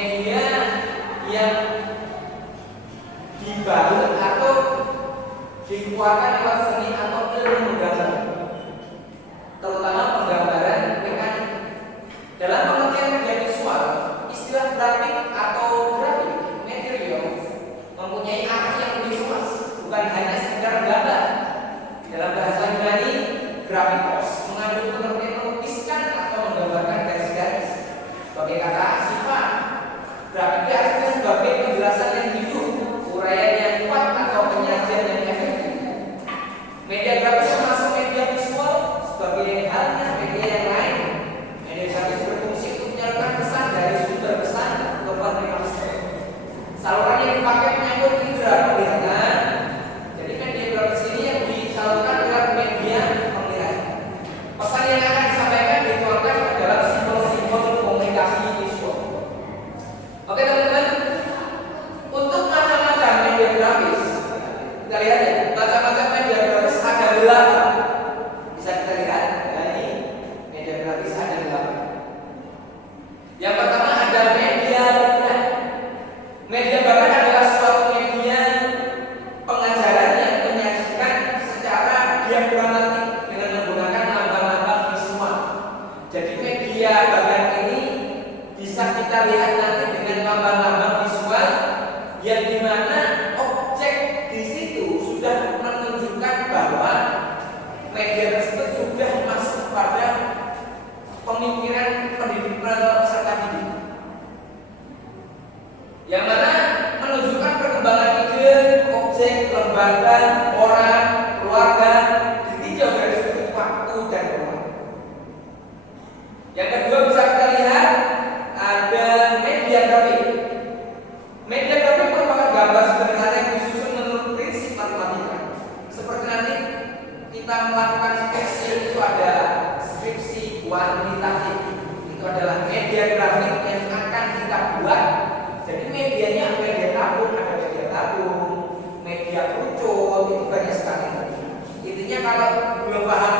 media yang dibalut atau dikeluarkan lewat seni atau ilmu menggambar, terutama penggambaran mekanik. Dalam pengertian media visual, istilah grafik atau grafik material mempunyai arti yang lebih luas, bukan hanya sekedar gambar. Dalam bahasa Yunani, grafikos mengandung pengertian melukiskan atau menggambarkan garis-garis. Sebagai kata sifat, grafik diartikan sebagai penjelasan yang hidup, uraian yang kuat atau penyajian yang efektif. Media grafis termasuk media visual sebagai halnya media yang lain. Media grafis berfungsi untuk menyalurkan pesan dari sumber pesan ke penerima pesan. Saluran yang dipakai menyangkut indera penglihatan. Jadi media grafis ini yang disalurkan lewat media penglihatan. Pesan yang akan disampaikan dituangkan ke dalam simbol-simbol komunikasi visual. Oke teman-teman, untuk macam-macam media grafis, kita lihat ya, macam-macam media grafis ada 8. Bisa kita lihat, ya ini media grafis ada 8. Yang pertama ada media bakat. Media bakat adalah suatu media pengajaran yang menyajikan secara diagramatik dengan menggunakan lambang-lambang visual. Jadi media bakat ini bisa kita lihat nanti dengan lambang-lambang visual yang dimana objek di situ sudah menunjukkan bahwa media tersebut sudah masuk pada pemikiran pendidik peserta didik, yang mana menunjukkan perkembangan ide, objek, lembaga, orang, keluarga ditinjau dari sudut waktu dan ruang. Yang kedua bisa kita lihat ada media grafik. Media grafik merupakan gambar sederhana yang disusun menurut prinsip matematika. Seperti nanti kita melakukan skripsi, itu ada skripsi kuantitatif. Itu adalah media grafik yang akan kita buat. Jadi medianya media tabung, ada media tabung, media kerucut, itu banyak sekali. Intinya kalau belum paham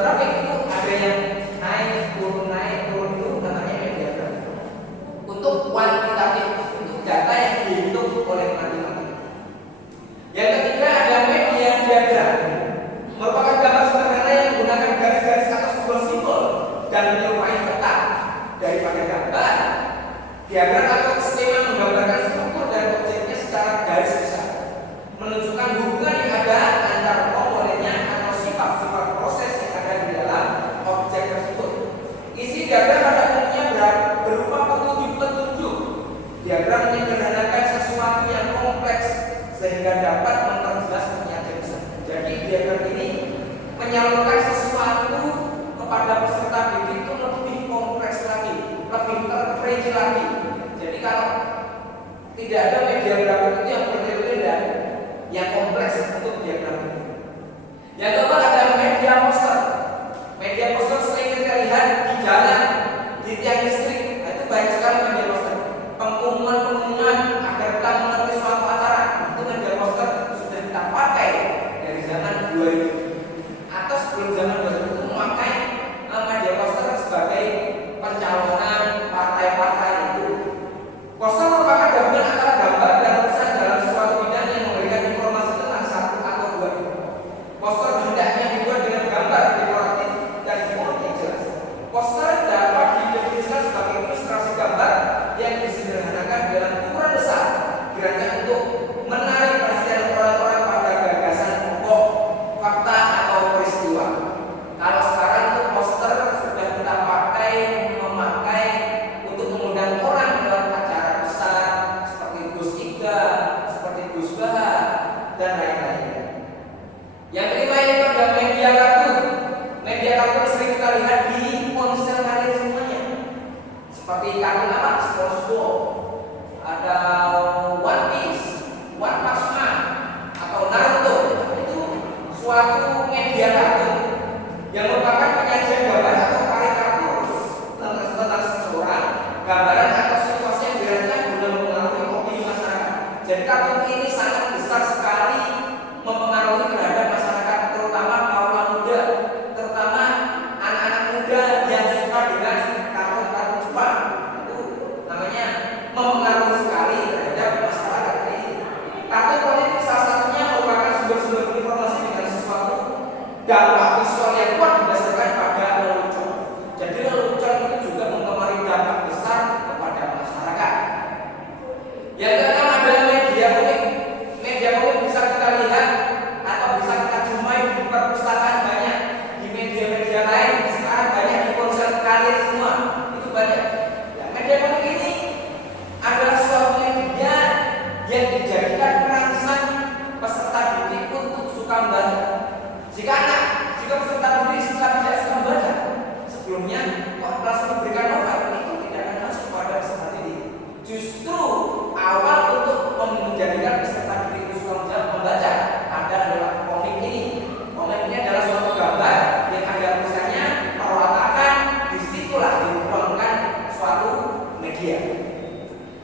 grafik itu ada yang naik turun itu namanya media grafik. Untuk kuantitatif, untuk data yang dihitung oleh matematika. Yang ketiga ada media diagram, merupakan gambar sederhana yang menggunakan garis-garis atau simbol-simbol dan menyerupai peta. Daripada gambar, diagram atau skema menggambarkan struktur dan objeknya secara garis besar, menunjukkan hubungan yang ada antara komponennya atau sifat-sifat proses yang ada di dalam objek tersebut. Isi diagram pada umumnya berupa petunjuk-petunjuk. Diagram menyederhanakan sesuatu yang kompleks sehingga dapat memperjelas penyajian besar. Jadi diagram ini menyalurkan sesuatu kepada peserta didik itu lebih kompleks lagi, lebih terperinci lagi. Jadi kalau tidak ada media grafik itu yang berbeda, yang kompleks untuk diagram ini. Yang keempat ada media poster. Media poster sering kita lihat di jalan, di tiang listrik. Nah, itu banyak sekali media poster. Pengumuman agar kita mengerti suatu acara, itu media poster sudah kita pakai dari zaman 2000 atau sebelum zaman 2000 itu memakai media poster sebagai pencalonan partai-partai itu. Poster merupakan gabungan antara gambar dan tulisan dalam suatu bidang yang memberikan informasi tentang satu atau dua hal. Poster hendaknya dibuat dengan gambar dekoratif dan font yang jelas. Poster dapat didefinisikan sebagai ilustrasi gambar yang disederhanakan dalam ukuran besar, gerakan untuk menarik perhatian orang-orang pada gagasan pokok, fakta atau peristiwa. Kalau sekarang itu poster sudah kita memakai untuk mengundang orang dalam acara besar seperti Gus Iga, seperti Gus Bahar dan lain-lain. Yang kelima ini pada media kartun. Media kartun sering kita lihat di ponsel kalian semuanya. Seperti kartun apa? SpongeBob, ada One Piece, One Punch Man, atau Naruto. Itu suatu media kartun yang merupakan penyajian gambar atau karikatur tentang seseorang, gambaran atau situasi yang dirancang guna mempengaruhi opini masyarakat. Jadi kartun ini sangat besar sekali mempengaruhi terhadap masyarakat, terutama kaum muda, terutama anak-anak muda yang suka dengan kartun-kartun Jepang. Itu namanya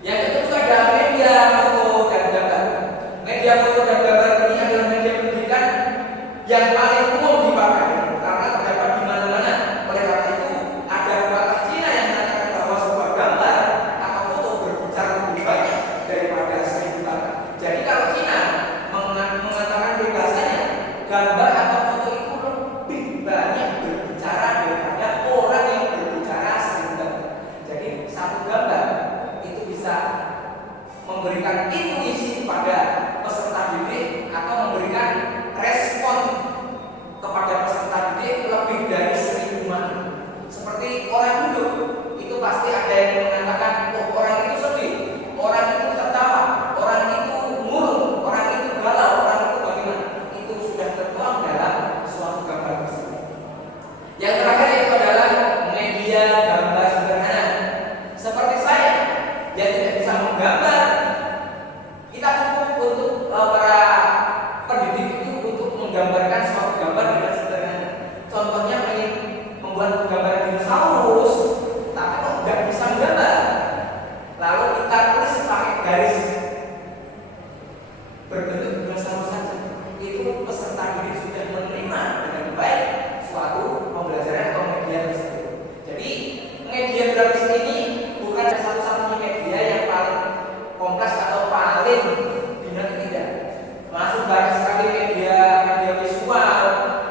Yang kedua ada media foto dan gambar. Media foto dan gambar ini adalah media pendidikan yang paling umum dipakai karena terdapat di mana-mana. Oleh karena itu, ada pepatah Cina yang mengatakan bahwa sebuah gambar atau foto berbicara lebih banyak daripada 1000 kata. Jadi kalau Cina mengatakan bahasanya gambar atau foto itu lebih banyak berbicara daripada orang yang berbicara 1000 kata. Jadi satu gambar itu bisa memberikan intuisi kepada peserta didik atau memberikan respon kepada peserta didik lebih dari 1000 makna. Seperti orang duduk, itu pasti ada yang mengatakan, oh orang itu sedih, orang itu tertawa, orang itu murung, orang itu galau, orang itu bagaimana. Itu sudah tertuang dalam suatu gambar tersebut. Yang terakhir itu adalah media gambar sederhana. Seperti saya yang tidak bisa menggambar, kita cukup untuk para pendidik itu untuk menggambarkan suatu gambar dengan sederhana. Contohnya ingin membuat gambar dinosaurus, tapi kok nggak bisa menggambar. Lalu kita tulis pakai garis berbentuk dinosaurus saja. Itu peserta didik sudah menerima dengan baik suatu pembelajaran atau media tersebut. Jadi media grafis ini bukan satu-satunya media yang paling kompleks atau paling dinanti, tidak. Masuk banyak sekali media visual.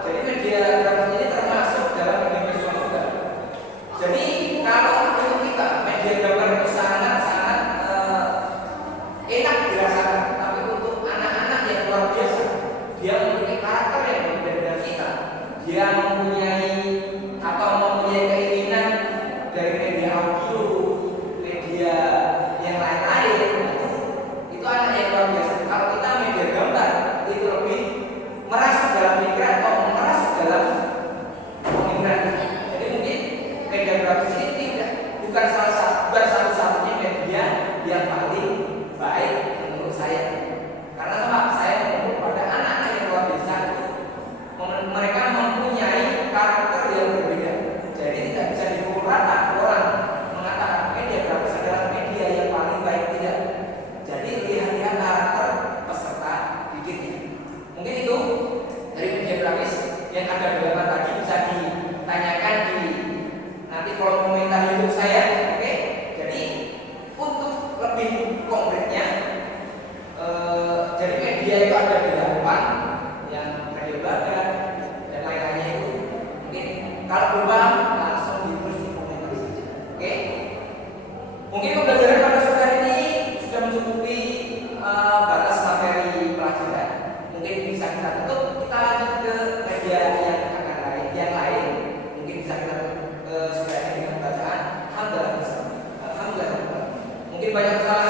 Jadi media grafis ini termasuk dalam media visual juga. Jadi kalau untuk kita media gambar itu sangat-sangat enak dirasakan, tapi untuk anak-anak yang luar biasa, dia memiliki karakter yang berbeda dengan kita. Dia mempunyai keinginan dari media audio, media yang lain-lain. Itu anak yang luar biasa. Kalau kita media gambar itu lebih merasuk dalam pikiran atau merasuk dalam pemikiran. Jadi mungkin media grafis ini bukan satu-satunya media yang paling baik menurut saya. Karena apa? Saya menurut pada anak-anak yang luar biasa itu mereka mempunyai karakter yang berbeda. Jadi tidak bisa dipukul rata orang mengatakan media grafis adalah media yang paling baik, tidak. Jadi lihat-lihat karakter peserta didiknya. Mungkin itu dari media grafis yang ada dalam tadi bisa ditanyakan di nanti kolom komentar YouTube saya. Oke. Jadi untuk lebih konkretnya, jadi media itu ada 8 yang radio bakar dan lain-lainnya itu. Mungkin kalau belum paham langsung ditulis di komentar saja. Oke? Mungkin pembelajaran pada sore hari ini sudah mencukupi batas materi pelajaran. Mungkin bisa kita tutup, kita lanjut ke media yang lain. Mungkin bisa kita tutup sore hari dengan bacaan Alhamdulillah. Mungkin banyak kesalahan